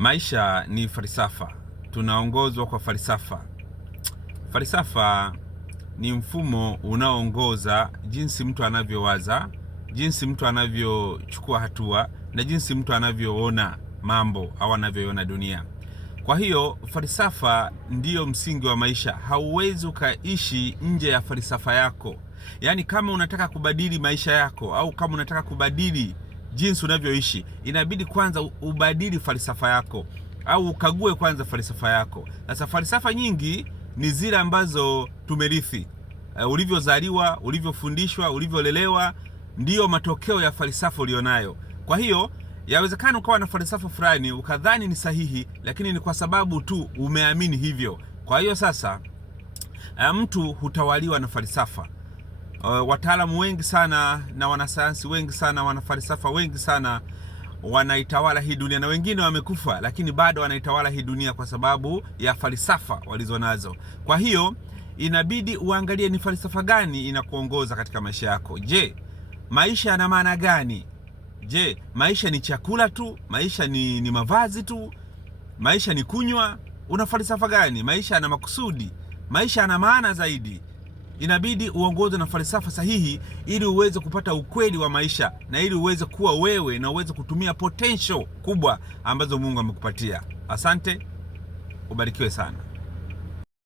Maisha ni falsafa. Tunaongozwa kwa falsafa. Falsafa ni mfumo unaoongoza jinsi mtu anavyowaza, jinsi mtu anavyochukua hatua na jinsi mtu anavyoona mambo au anavyoona dunia. Kwa hiyo falsafa ndiyo msingi wa maisha. Hauwezi ukaishi nje ya falsafa yako. Yaani kama unataka kubadili maisha yako au kama unataka kubadili jinsi unavyoishi, inabidi kwanza ubadili falsafa yako au ukague kwanza falsafa yako. Sasa falsafa nyingi ni zile ambazo tumerithi. Ulivyozaliwa, ulivyofundishwa, ulivyolelewa ndiyo matokeo ya falsafa ulionayo. Kwa hiyo yawezekana ukawa na falsafa fulani ukadhani ni sahihi, lakini ni kwa sababu tu umeamini hivyo. Kwa hiyo sasa mtu hutawaliwa na falsafa. Wataalamu wengi sana na wanasayansi wengi sana, wanafalsafa wengi sana wanaitawala hii dunia, na wengine wamekufa lakini bado wanaitawala hii dunia kwa sababu ya falsafa walizonazo. Kwa hiyo inabidi uangalie ni falsafa gani inakuongoza katika maisha yako. Je, maisha yana maana gani? Je, maisha ni chakula tu? Maisha ni mavazi tu? Maisha ni kunywa? Una falsafa gani? Maisha yana makusudi? Maisha yana maana zaidi? Inabidi uongozwe na falsafa sahihi ili uweze kupata ukweli wa maisha na ili uweze kuwa wewe na uweze kutumia potential kubwa ambazo Mungu amekupatia. Asante, ubarikiwe sana.